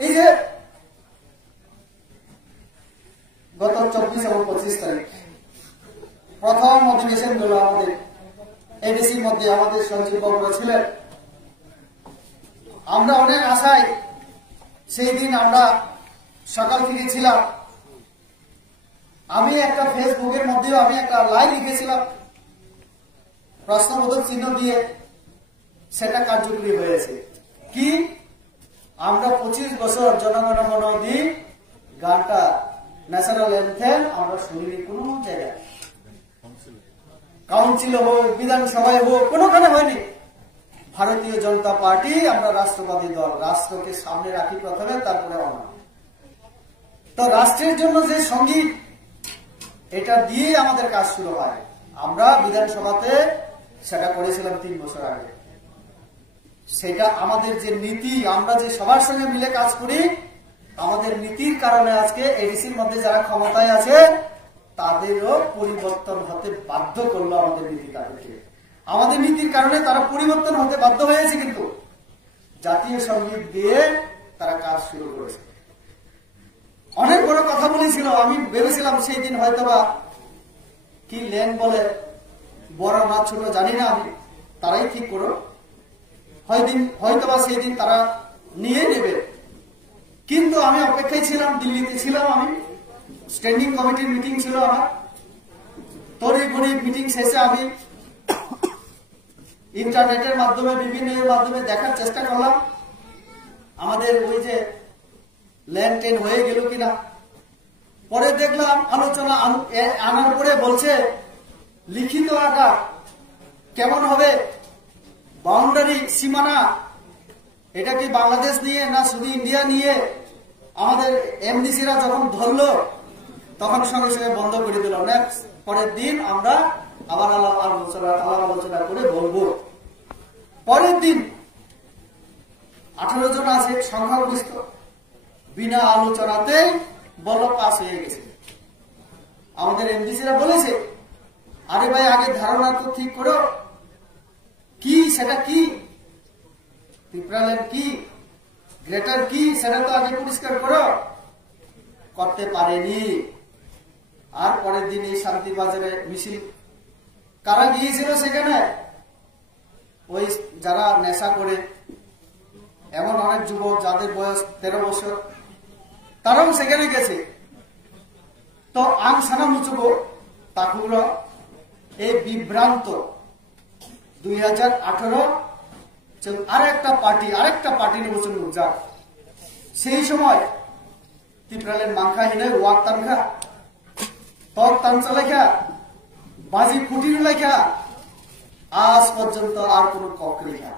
এই যে গত 24 এবং 25 তারিখ প্রথম অধিবেশন গুলো আমাদের এডিসির মধ্যে আমাদের সঞ্জীব বাবুরা ছিলেন। আমরা অনেক আশায় সেই দিন আমরা সকাল থেকে ছিলাম। আমি একটা ফেসবুকের মধ্যেও আমি একটা লাইভ লিখেছিলাম প্রশ্নবোধক চিহ্ন দিয়ে, সেটা কার্যকরী হয়েছে। কি আমরা 25 বছর জনগণ মন অধি গানটা ন্যাশনাল অ্যান্থেম আমরা শুনিনি কোন জায়গায়, কাউন্সিলে হোক বিধানসভায় হোক কোনোখানে হয়নি। ভারতীয় জনতা পার্টি আমরা রাষ্ট্রবাদী দল, রাষ্ট্রকে সামনে রাখি প্রথমে, তারপরে আমরা। তো রাষ্ট্রের জন্য যে সঙ্গীত, এটা দিয়ে আমাদের কাজ শুরু হয়। আমরা বিধানসভাতে সেটা করেছিলাম 3 বছর আগে। সেটা আমাদের যে নীতি, আমরা যে সবার সঙ্গে মিলে কাজ করি, আমাদের নীতির কারণে আজকে এডিসির মধ্যে যারা ক্ষমতায় আছে তাদেরও পরিবর্তন হতে বাধ্য করলো আমাদের নীতি তাদেরকে। আমাদের নীতির কারণে তারা পরিবর্তন হতে বাধ্য হয়েছে, কিন্তু জাতীয় সঙ্গীত দিয়ে তারা কাজ শুরু করেছে। অনেক বড় কথা বলেছিল। আমি ভেবেছিলাম সেই দিন হয়তোবা কি লেন বলে, বড় না ছোট জানি না আমি, তারাই ঠিক করো, হয়তোবা সেই দিন তারা নিয়ে নেবে। কিন্তু আমি অপেক্ষায় ছিলাম, দিল্লিতে ছিলাম আমি, স্ট্যান্ডিং কমিটির মিটিং ছিল আমার। তড়িঘড়ি মিটিং শেষে আমি ইন্টারনেটের মাধ্যমে বিভিন্ন মাধ্যমে দেখার চেষ্টা করলাম আমাদের ওই যে ল্যান্ড টেন হয়ে গেল কিনা। পরে দেখলাম আলোচনা আনার পরে বলছে লিখিত আকার কেমন হবে, বাউন্ডারি সীমানা, এটা কি বাংলাদেশ নিয়ে না শুধু ইন্ডিয়া নিয়ে। আমাদের এমডিসিরা যখন ধরলো তখন সঙ্গে সঙ্গে বন্ধ করে দিল। নেক্সট পরের দিন আমরা আবার আলোচনা করে বলবো। পরের দিন 18 জন আছে সংখ্যাগরিষ্ঠ, বিনা আলোচনাতে বল পাস হয়ে গেছে। আমাদের এমডিসিরা বলেছে, আরে ভাই আগে ধারণা তো ঠিক করো, কি সেটা কি, ত্রিপুরাল্যান্ড কি, গ্রেটার কি, সেটা তো আগে পরিষ্কার করো। করতে পারেনি। আর পরের দিন এই শান্তিবাজারে মিছিল কারা গিয়েছিল সেখানে, ওই যারা নেশা করে, এমন অনেক যুবক যাদের বয়স 13 বছর, তারাও সেখানে গেছে। তো আং সানা মুচুকো তাকুরা এই বিভ্রান্ত 2018 আরেকটা পার্টি নির্বাচন যা সেই সময় ত্রিপুরাল্যান্ড মাংখা হিনে ওয়াক তানখা তক তানচা লেখা বাজি ফুটির লেখা আজ পর্যন্ত আর কোন কক লেখা।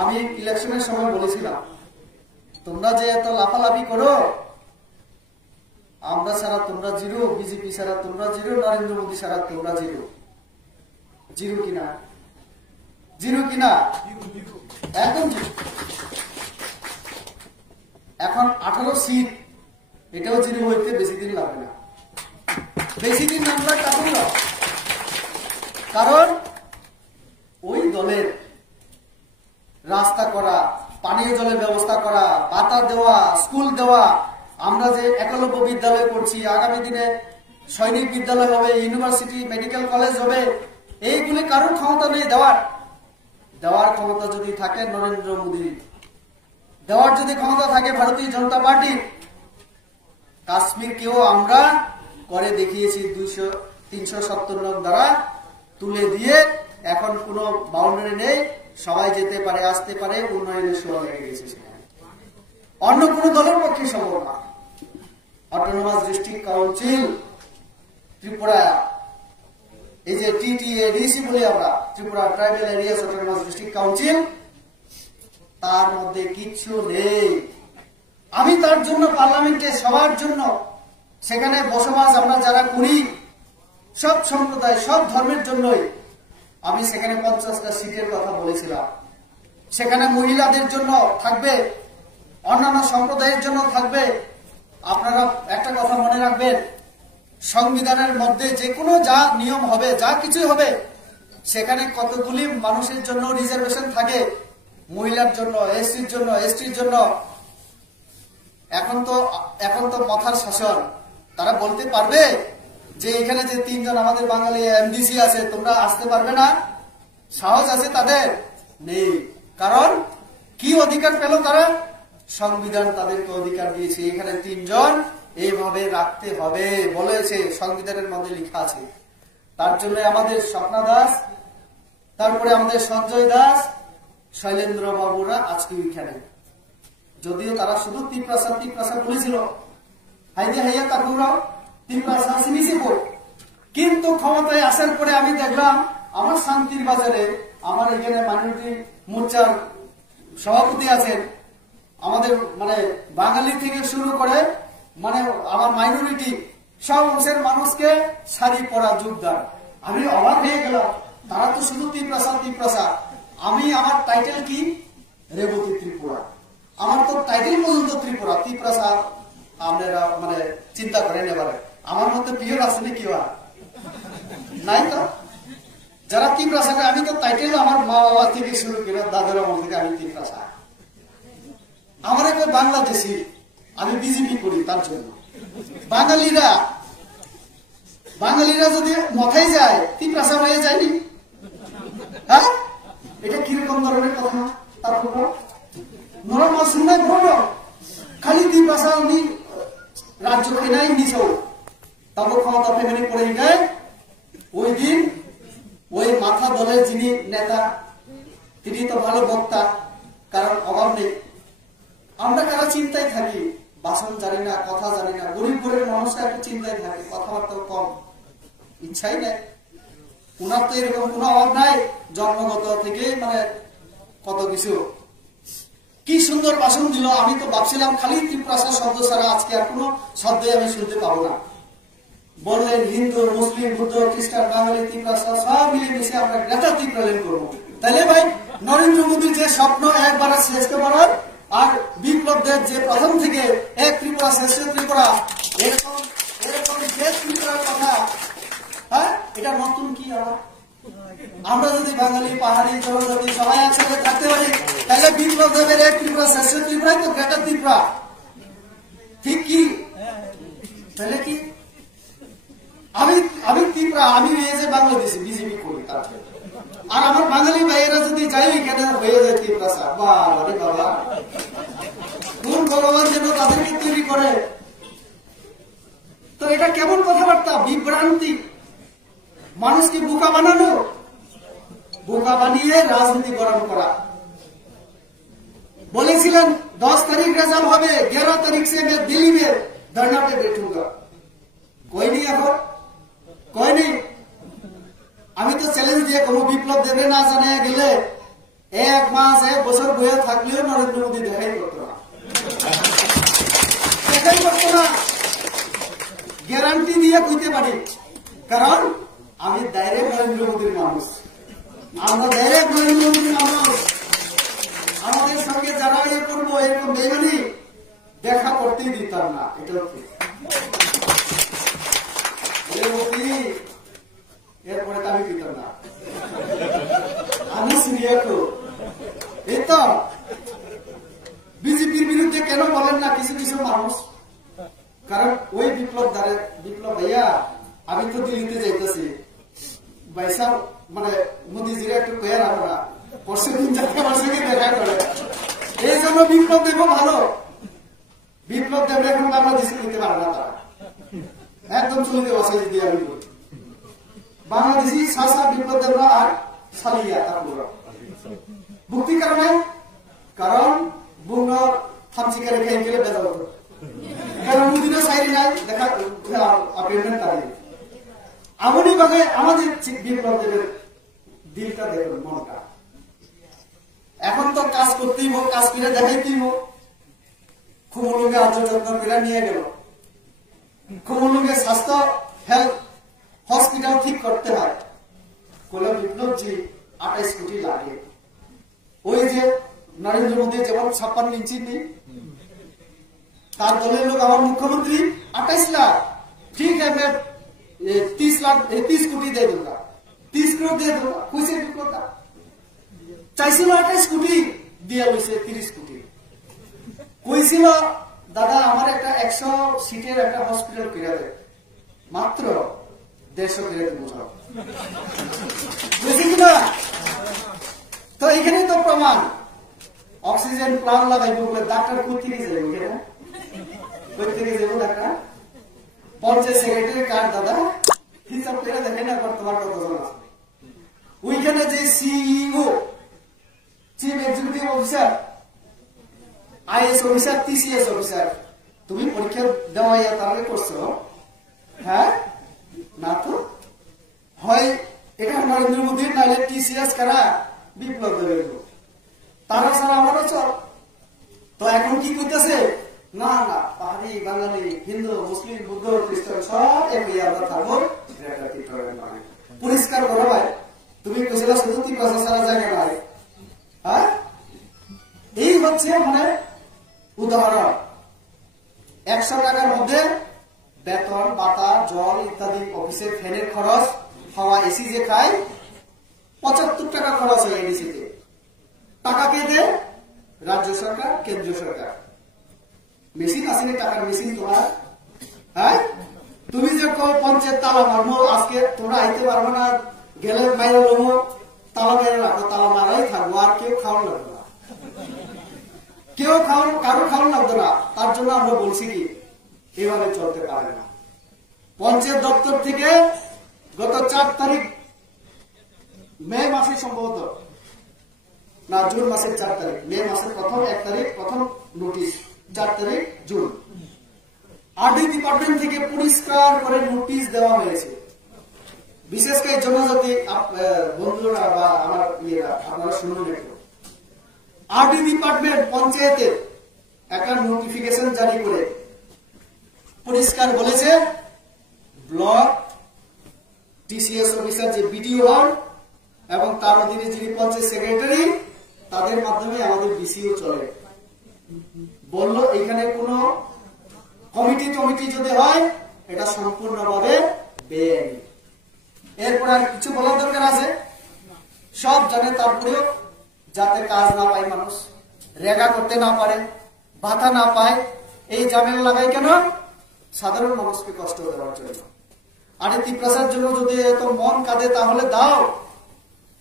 আমি ইলেকশনের সময় বলেছিলাম, তোমরা যে এত লাফালাফি করো, আমরা ছাড়া তোমরা জিরো, বিজেপি ছাড়া তোমরা জিরো, নরেন্দ্র মোদী ছাড়া তোমরা জিরো। জিরো কিনা, জিরো কিনা, একদম জিরো। এখন 18 সিট, এটাও জিরো হইতে বেশি দিন লাগবে না, বেশি দিন নামলা কারণ, কারণ ওই দলের রাস্তা করা, পানীয় জলের ব্যবস্থা করা, ভাতা দেওয়া, স্কুল দেওয়া, আমরা যে একলব্য বিদ্যালয় করছি, আগামী দিনে সৈনিক বিদ্যালয় হবে, ইউনিভার্সিটি, মেডিকেল কলেজ হবে, এইগুলি কারোর ক্ষমতা নেই দেওয়ার। দেওয়ার ক্ষমতা যদি থাকে নরেন্দ্র মোদী, দেওয়ার যদি ক্ষমতা থাকে ভারতীয় জনতা পার্টি। কাশ্মীরকেও আমরা করে দেখিয়েছি 370 নং দ্বারা তুলে দিয়ে, এখন কোন বাউন্ডারি নেই, সবাই যেতে পারে, আসতে পারে, উন্নয়নের শুরু হয়ে গেছে। অন্য কোন দলের পক্ষে সম্ভব না। অটোনমাস ডিস্ট্রিক্ট কাউন্সিল ত্রিপুরা, এই যে TTADC বলি আমরা, Tripura tribal areas autonomous district council, তার মধ্যে কিচ্ছু নেই। আমি তার জন্য পার্লামেন্টে সবার জন্য সেখানে বসবাস আমরা যারা করি, সব সম্প্রদায়, সব ধর্মের জন্যই আমি সেখানে 50টা সিটের কথা বলেছিলাম। সেখানে মহিলাদের জন্য থাকবে, অন্যান্য সম্প্রদায়ের জন্য থাকবে। আপনারা একটা কথা মনে রাখবেন, সংবিধানের মধ্যে যে কোনো যা নিয়ম হবে, যা কিছু হবে, সেখানে কতগুলি মানুষের জন্য রিজার্ভেশন থাকে, মহিলার জন্য, এসসির জন্য, এসটির জন্য, এখন তো মাথার শাসন, তারা বলতে পারবে যে এখানে যে 3 জন আমাদের বাঙালি এমডিসি আছে তোমরা আসতে পারবে না? সাহস আছে তাদের? নেই। কারণ কি অধিকার পেল তারা? সংবিধান তাদেরকে অধিকার দিয়েছে, এখানে 3 জন এইভাবে রাখতে হবে বলেছে, সংবিধানের মধ্যে লেখা আছে। তার জন্য আমাদের স্বপ্না দাস, তারপরে আমাদের সঞ্জয় দাস, শৈলেন্দ্র বাবুরা আজকে এখানে। যদিও তারা শুধু তিপ্রাসা বলেছিল, হাইদে হাইয়া তারপরাও তিপ্রাসা সিনিসিপ, কিন্তু ক্ষমতায় আসার পরে আমি দেখলাম আমার শান্তির বাজারে আমার এখানে মাইনরিটি মোর্চার সভাপতি আছেন, আমাদের মানে বাঙালি থেকে শুরু করে মানে আমার মাইনরিটি সব অংশের মানুষকে শাড়ি পরা যোগদান। আমি অবাক হয়ে গেলাম, তারা তো শুধু তিপ্রাসা। আমি আমার টাইটেল কি? রেবতী ত্রিপুরা। আমার তো টাইটেল পর্যন্ত ত্রিপুরা, তিপ্রাসা আপনারা মানে চিন্তা করেন। এবারে আমার মধ্যে পিওর আসলে কি হয় নাই তো, যারা তিপ্রাসা, আমি তো টাইটেল আমার মা বাবা থেকে শুরু করে দাদার আমল থেকে আমি তিপ্রাসা। আমার একটা বাংলাদেশি, আমি বিজেপি করি, তার জন্য বাঙালিরা যদি মাথায় যায় তিপ্রাসা হয়ে যায়নি? হ্যাঁ, এটা কিরকম ধরনের কথা? তারপর নরম শুনলে বলল খালি তিপ্রাসা উনি রাজ্য খেনাই নিছ, তারপর ক্ষমতা ফেমেনি পড়ে যায়। ওই দিন ওই মাথা দলের যিনি নেতা, তিনি তো ভালো বক্তা, কারণ অভাব নেই। আমরা কারা চিন্তায় থাকি, ভাষণ জানি না, কথা জানি না, গরিব মানুষরা একটু চিন্তায় থাকে, কথাবার্তা কম, ইচ্ছাই নেই। উনার তো এরকম কোনো অভাব নাই, জন্মগত থেকে মানে কত কিছু। কি সুন্দর ভাষণ দিল, আমি তো ভাবছিলাম খালি তিপ্রাসা শব্দ ছাড়া আজকে আর কোনো শব্দই আমি শুনতে পাবো না। বললেন হিন্দু, মুসলিম, বুদ্ধ, খ্রিস্টান, বাঙালি, তিপ্রাসা সব মিলেমিশে আমরা গ্রেটার ত্রিপুরা করবো। তাহলে ভাই নরেন্দ্র মোদীর যে স্বপ্ন একবার শ্রেষ্ঠ ভারত, আর বিপ্লবদের যে প্রথম থেকে এক ত্রিপুরা শ্রেষ্ঠ ত্রিপুরা, এরকম যে ত্রিপুরার কথা, হ্যাঁ, এটা নতুন কি? আমরা যদি বাঙালি, পাহাড়ি, জনজাতি সবাই একসাথে থাকতে পারি, তাহলে বিপ্লবদের এক ত্রিপুরা শ্রেষ্ঠ ত্রিপুরাই তো গ্রেটার ত্রিপুরা, ঠিক কি? তাহলে কি আমি ত্রিপুরা, আমি এই যে বাংলাদেশি বিজেপি করি, আর আমার বাঙালি ভাইয়েরা যদি যাই এখানে হয়ে যায় তিপ্রাসা, বাবা বাবা, কোন ভগবান যেন তাদেরকে তৈরি করে। তো এটা কেমন কথাবার্তা? বিভ্রান্তি, মানুষকে বোকা বানানো, বোকা বানিয়ে রাজনীতি গরম করা। বলেছিলেন 10 तारीख রেজাল্ট হবে, 11 तारीख से मैं दिल्ली में धरना पे बैठूंगा। कोई नहीं, এখন कोई नहीं। আমি তো চ্যালেঞ্জ দিয়ে কোনো বিপ্লব দেবে না জানা গেলে 1 মাস 1 বছর বয়ে থাকলেও নরেন্দ্র মোদী দেখাই করতো না, গ্যারান্টি দিয়ে কইতে পারি। কারণ আমি ডাইরেক্ট নরেন্দ্র মোদীর মানুষ, আমরা ডাইরেক্ট নরেন্দ্র মোদীর মানুষ। আমাদের সঙ্গে যারা ইয়ে করবো এরকম বেমানি দেখা করতেই দিতাম না, এটা এরপরে তো আমি দিতাম না, আমি সিরিয়াস। এই তো বিজেপির বিরুদ্ধে কেন বলেন না কিছু কিছু মানুষ? কারণ ওই বিপ্লব ভাইয়া, আমি তো দিল্লিতে যাইতেছি, ভাইসা মানে মোদীজির একটু কয়ে রাখো না, পরশু দিন যাতে আমার সঙ্গে দেখা করে। এই জন্য বিপ্লব দেব ভালো, বিপ্লব দেব এখন বাংলাদেশে নিতে পারে না, তারা একদম চলিতে বসে দিয়ে আমি বলি বাংলাদেশি শাসা বিপ্লব দেবরা আর সালিয়া তারপরা ভুক্তি কারণে, কারণ বুঙ্গ থামচিকা রেখে গেলে বেজাল হতো, কারণ মুদিনও সাইরি নাই দেখা আপেন্ডেন্ট তাদের এমনই ভাবে আমাদের বিপ্লব দেবের দিলটা দেখুন, মনটা। এখন তো কাজ করতেই হোক, কাজ করে দেখাইতেই হোক। খুমুলুঙ্গে আজ যত্ন করে নিয়ে গেল, খুমুলুঙ্গে স্বাস্থ্য হেলথ হসপিটাল ঠিক করতে হয়, কোন বিপ্লবজি 28 কোটি লাগে। ওই যে নরেন্দ্র মোদী যেমন 56 ইঞ্চি নেই, তার দলের লোক আমার মুখ্যমন্ত্রী 28 লাখ, ঠিক আছে 30 কোটি দিয়ে दूंगा, 30 करोड़ দিয়ে दूंगा। কইছে বিপ্লবটা চাইছিল 28 কোটি দিয়ে লইছে 30 কোটি। কইছিল দাদা আমার একটা 100 সিটের একটা হসপিটাল কিনে দেয়, মাত্র 150 কিনে দেবো, বুঝলি কিনা? তো এখানে তো প্রমাণ, অক্সিজেন প্লান্ট লাগাইবো বলে ডাক্তার কোথেকে যাবে? কোথেকে যাবো ডাক্তার? পঞ্চায়েত সেক্রেটারি কার্ড দাদা হিসাব করে দেখে না তোমার কতজন আছে। ওইখানে যে CEO, chief executive officer, IAS officer, TCS officer, তুমি পরীক্ষা দেওয়া তাহলে করছো? হ্যাঁ না তো, হয় এটা নরেন্দ্র মোদীর, নাহলে টিসিএস কারা বিপ্লব দেবের, তারা ছাড়া আমারও চল। তো এখন কি করতেছে? না না, পাহাড়ি, বাঙালি, হিন্দু, মুসলিম, বুদ্ধ, খ্রিস্টান সব একই, আমরা থাকবো পরিষ্কার করো ভাই। তুমি কইছিলা শুধু 3 সারা জায়গা নয়। হ্যাঁ, এই হচ্ছে মানে উদাহরণ। 100 টাকার মধ্যে বেতন, বাতা, জল ইত্যাদি, অফিসে ফ্যানের খরচ, হাওয়া, এসি যে খায়, 75 টাকা খরচ হয় এডিসিতে। টাকা কে দেয়? রাজ্য সরকার, কেন্দ্রীয় সরকার। মেশিন আসেনি, টাকার মেশিন তোমার। হ্যাঁ, তুমি যে পঞ্চায়েত তালা মারবো, আজকে তোমরা আইতে পারবো না, গেলে মাইরে লমো, তালা মেরে রাখো, তালা মারাই থাকবো, আর কেউ খাওয়ান লাগবে না, কেউ কারো খাওয়ান লাগবে না। তার জন্য আমরা বলছি কি, এভাবে চলতে পারে না। পঞ্চায়েত দপ্তর থেকে গত 4 তারিখ মে মাসে, সম্ভবত না জুন মাসের 4 তারিখ, মে মাসের প্রথম 1 তারিখ প্রথম নোটিশ, 4 তারিখ জুন, আরডি ডিপার্টমেন্ট থেকে পরিষ্কার করে নোটিশ দেওয়া হয়েছে। বিশেষ করে জনজাতি বন্ধুরা বা আমার ইয়েরা, আপনারা শুনুন একটু। আরডি ডিপার্টমেন্ট পঞ্চায়েতের একটা নোটিফিকেশন জারি করে পরিষ্কার বলেছে, ব্লক টিসিএস অফিসার যে বিডিও হন এবং তার অধীনে যিনি পঞ্চায়েত সেক্রেটারি, তাদের মাধ্যমে আমাদের বিসিও চলে। বলল এখানে কোন কমিটি যদি হয়, এটা সম্পূর্ণভাবে বেআইনি। এরপর আর কিছু বলার দরকার আছে? সব জানে, তারপরেও যাতে কাজ না পায় মানুষ, রেগা করতে না পারে, ভাতা না পায়, এই ঝামেলা লাগাই কেন? সাধারণ মানুষকে কষ্ট দেওয়ার জন্য। আরে ত্রিপ্রাসার জন্য যদি এত মন কাঁদে, তাহলে দাও,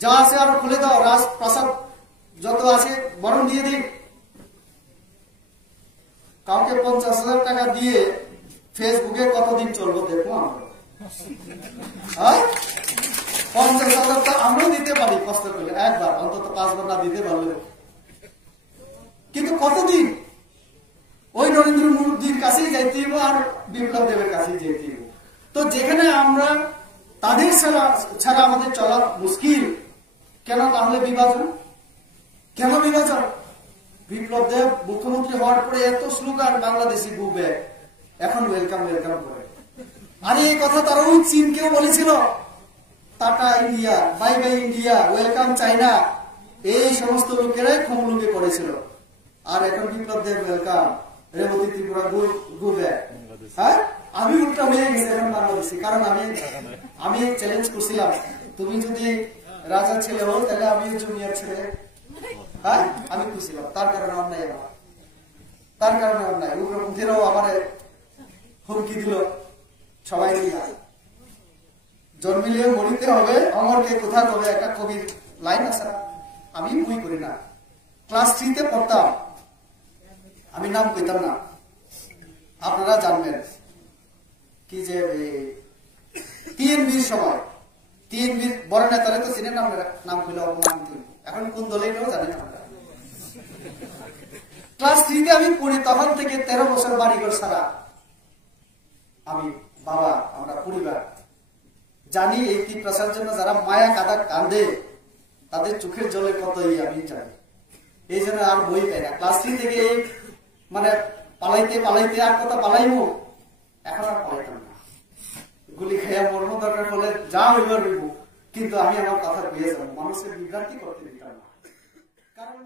যা আছে আরো খুলে দাও, রাজপ্রাসাদ যত আছে বরং দিয়ে দিন। কাউকে 50,000 টাকা দিয়ে ফেসবুকে কতদিন চলবো দেখবো আমরা? 50,000 তো আমরাও দিতে পারি কষ্ট করে, একবার অন্তত 5 বার না দিতে পারলে, কিন্তু কতদিন? ওই নরেন্দ্র মোদীর কাছেই যাইতে হইব আর বিপ্লব দেবের কাছেই যেতে হইব। তো যেখানে আমরা তাদের ছাড়া আমাদের চলা মুশকিল, কেন তাহলে বিভাজন? কেন বিভাজন? বিপ্লব দেব মুখ্যমন্ত্রী হওয়ার পরে এত স্লোগান, বাংলাদেশি গো ব্যাক, এখন ওয়েলকাম ওয়েলকাম করে। আরে এই কথা তারা ওই চীনকেও বলেছিল, tata India, bye bye India, welcome China, এই সমস্ত লোকেরাই খমলুকে করেছিল। আর এখন Biplab Deb welcome, Rebati Tripura go back. হ্যাঁ, আমি উল্টা হয়ে গেছি এখন বাংলাদেশি, কারণ আমি চ্যালেঞ্জ করছিলাম, তুমি যদি রাজার ছেলে হো তাহলে আমি জুনিয়র ছেলে। হ্যাঁ, আমি খুশিলাম, তার কারণে অন্যায় আমার, তার কারণে অন্যায়। উগ্রপন্থীরাও আমার হুমকি দিল, সবাই জন্মিলে মরিতে হবে, অমরকে কোথা হবে, একটা কবির লাইন আছে, আমি বই করি না। ক্লাস 3-তে পড়তাম, আমি নাম কইতাম না, আপনারা জানবেন কি যে টিএনবির সময়, টিএনবির বড় নেতারা তো চিনেন, নাম কইলে অপমান, এখন কোন দলে এটাও জানেন আপনারা। ক্লাস 3-তে আমি পড়ি, তখন থেকে 13 বছর বাড়িঘর ছাড়া আমি, বাবা, আমরা পরিবার জানি এই ত্রিপ্রাসার জন্য যারা মায়া কাদা কান্দে, তাদের চোখের জলে কত আমি জানি। এই জন্য আর বই পাই না। ক্লাস 3 থেকে মানে পালাইতে আর কথা পালাইবো, এখন আর পালাইতাম না, গুলি খাইয়া মর্ম দরকার হলে যা হইবার হইব, কিন্তু আমি আমার কথা পেয়ে যাবো, মানুষের বিভ্রান্তি করতে দিতাম না, কারণ